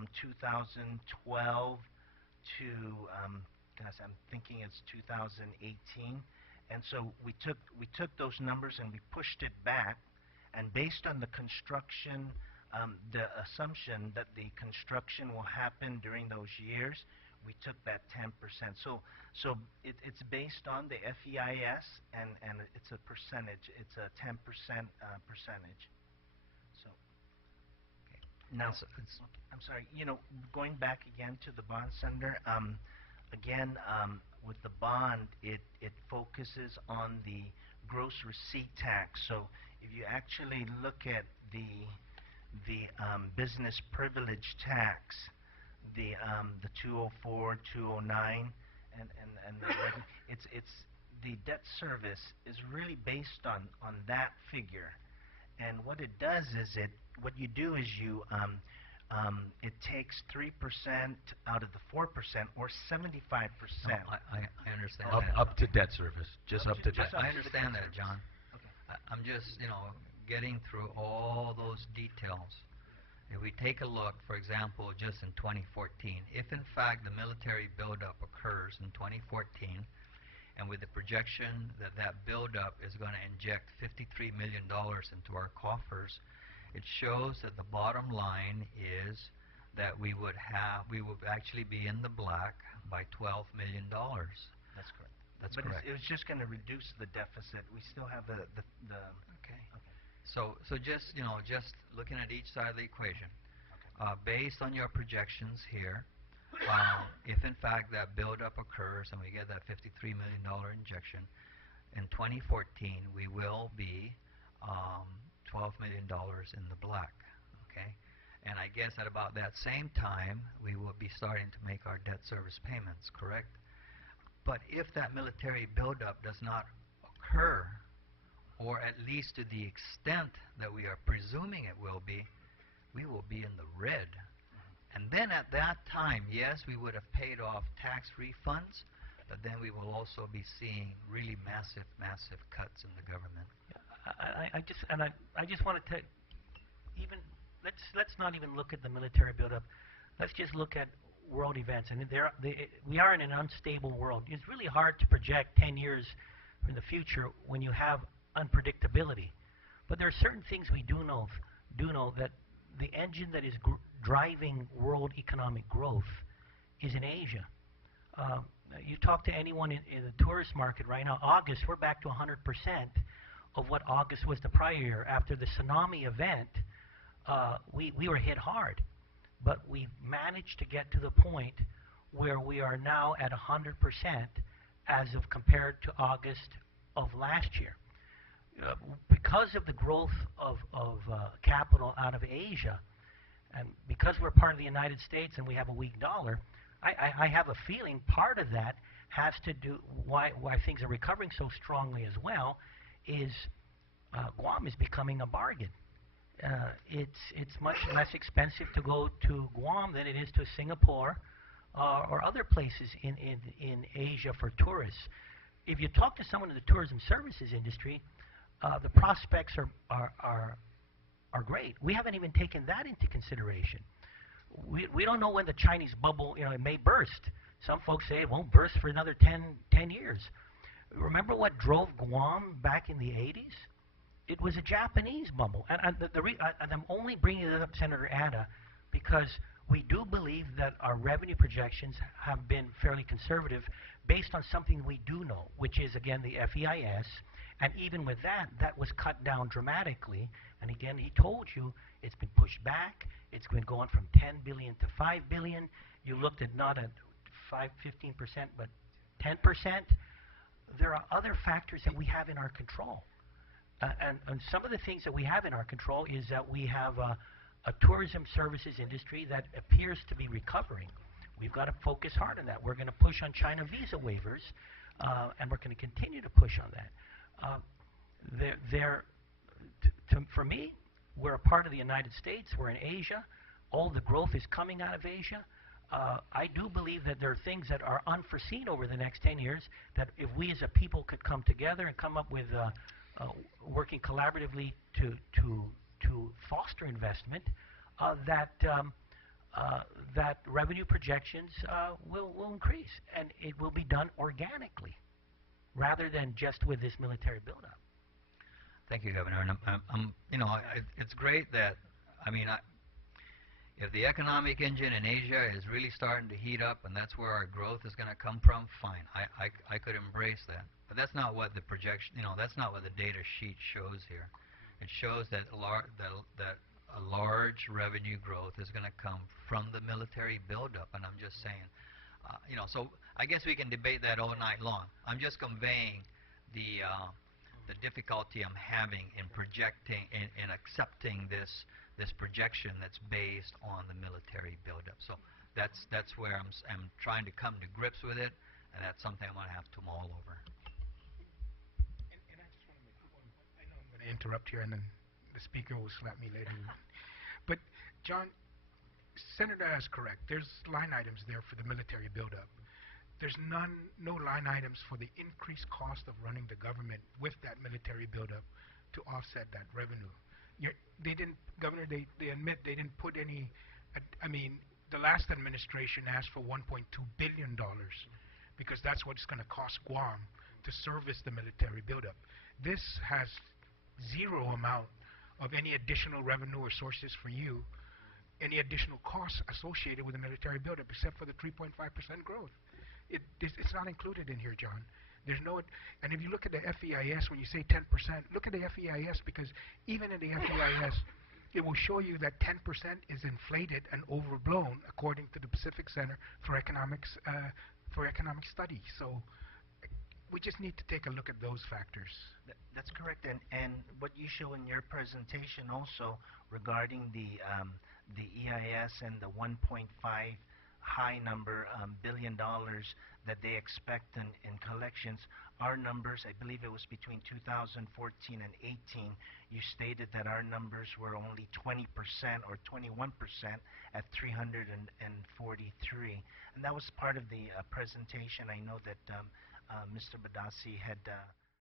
from 2012 to, gosh, I'm thinking it's 2018. And so we took those numbers and we pushed it back, and based on the construction, the assumption that the construction will happen during those years, we took that 10%. So it's based on the FEIS, and it's a percentage. It's a 10% percentage. So now, I'm sorry. You know, going back again to the bond senator. Again, with the bond, it focuses on the gross receipt tax. So if you actually look at the business privilege tax, the 204, 209, and it's the debt service is really based on that figure. And what it does is what you do is you it takes 3% out of the 4% or 75%. No, I understand up to debt service, just up to debt. I understand that, John. Okay. I'm just, getting through all those details. If we take a look, for example, just in 2014, if in fact the military buildup occurs in 2014, and with the projection that that buildup is going to inject $53 million into our coffers, it shows that the bottom line is that we would actually be in the black by $12 million. That's correct. That's but correct. It was just going to reduce the deficit. We still have the Okay. So just just looking at each side of the equation, based on your projections here, if in fact that buildup occurs and we get that $53 million injection in 2014, we will be $12 million in the black. Okay, and I guess at about that same time we will be starting to make our debt service payments. Correct. But if that military buildup does not occur, or at least to the extent that we are presuming it will be, we will be in the red. And then at that time, yes, we would have paid off tax refunds, but then we will also be seeing really massive, massive cuts in the government. I just wanted to let's not even look at the military buildup. Let's just look at world events. And we are in an unstable world. It's really hard to project 10 years in the future when you have unpredictability. But there are certain things we do know that the engine that is driving world economic growth is in Asia. You talk to anyone in the tourist market right now, August, we're back to 100% of what August was the prior year. After the tsunami event, we were hit hard. But we managed to get to the point where we are now at 100% as of compared to August of last year. Because of the growth of capital out of Asia, and because we're part of the United States and we have a weak dollar, I have a feeling part of that has to do why things are recovering so strongly as well is Guam is becoming a bargain. It's much less expensive to go to Guam than it is to Singapore or other places in Asia for tourists. If you talk to someone in the tourism services industry, the prospects are great. We haven't even taken that into consideration. We don't know when the Chinese bubble, it may burst. Some folks say it won't burst for another 10 years. Remember what drove Guam back in the 80s? It was a Japanese bubble. And I'm only bringing it up, Senator Anna, because we do believe that our revenue projections have been fairly conservative based on something we do know, which is, again, the FEIS. And even with that, that was cut down dramatically. And again, he told you it's been pushed back. It's been going from 10 billion to 5 billion. You looked at not at 15%, but 10%. There are other factors that we have in our control. And some of the things that we have in our control is that we have a tourism services industry that appears to be recovering. We've got to focus hard on that. We're going to push on China visa waivers, and we're going to continue to push on that. For me, we're a part of the United States. We're in Asia. All the growth is coming out of Asia. I do believe that there are things that are unforeseen over the next 10 years that if we as a people could come together and come up with working collaboratively to foster investment, that that revenue projections will increase, and it will be done organically, rather than just with this military buildup. Thank you, Governor. And you know, it's great that, I mean, if the economic engine in Asia is really starting to heat up, and that's where our growth is going to come from, fine. I could embrace that. But that's not what the projection, you know, that's not what the data sheet shows here. It shows that a large revenue growth is going to come from the military buildup, and I'm just saying, you know, so I guess we can debate that all night long. I'm just conveying the difficulty I'm having in projecting and accepting this projection that's based on the military buildup. So that's where I'm trying to come to grips with it, and that's something I'm going to have to mull over. And I just want to make one point. I know I'm going to interrupt here, and then the speaker will slap me later. But John, Senator is correct. There's line items there for the military buildup. There's no line items for the increased cost of running the government with that military buildup to offset that revenue. They didn't, Governor, they admit they didn't put any, I mean, the last administration asked for $1.2 billion because that's what it's going to cost Guam to service the military buildup. This has zero amount of any additional revenue or sources for you, any additional costs associated with the military buildup, except for the 3.5% growth. It's not included in here, John. There's no, and if you look at the FEIS, when you say 10%, look at the FEIS, because even in the FEIS, it will show you that 10% is inflated and overblown, according to the Pacific Center for Economic Studies. So we just need to take a look at those factors. That's correct, and what you show in your presentation also regarding the EIS and the 1.5 high number billion dollars that they expect in collections. Our numbers, I believe it was between 2014 and 18, you stated that our numbers were only 20% or 21% at 343, and that was part of the presentation. I know that Mr. Badassi had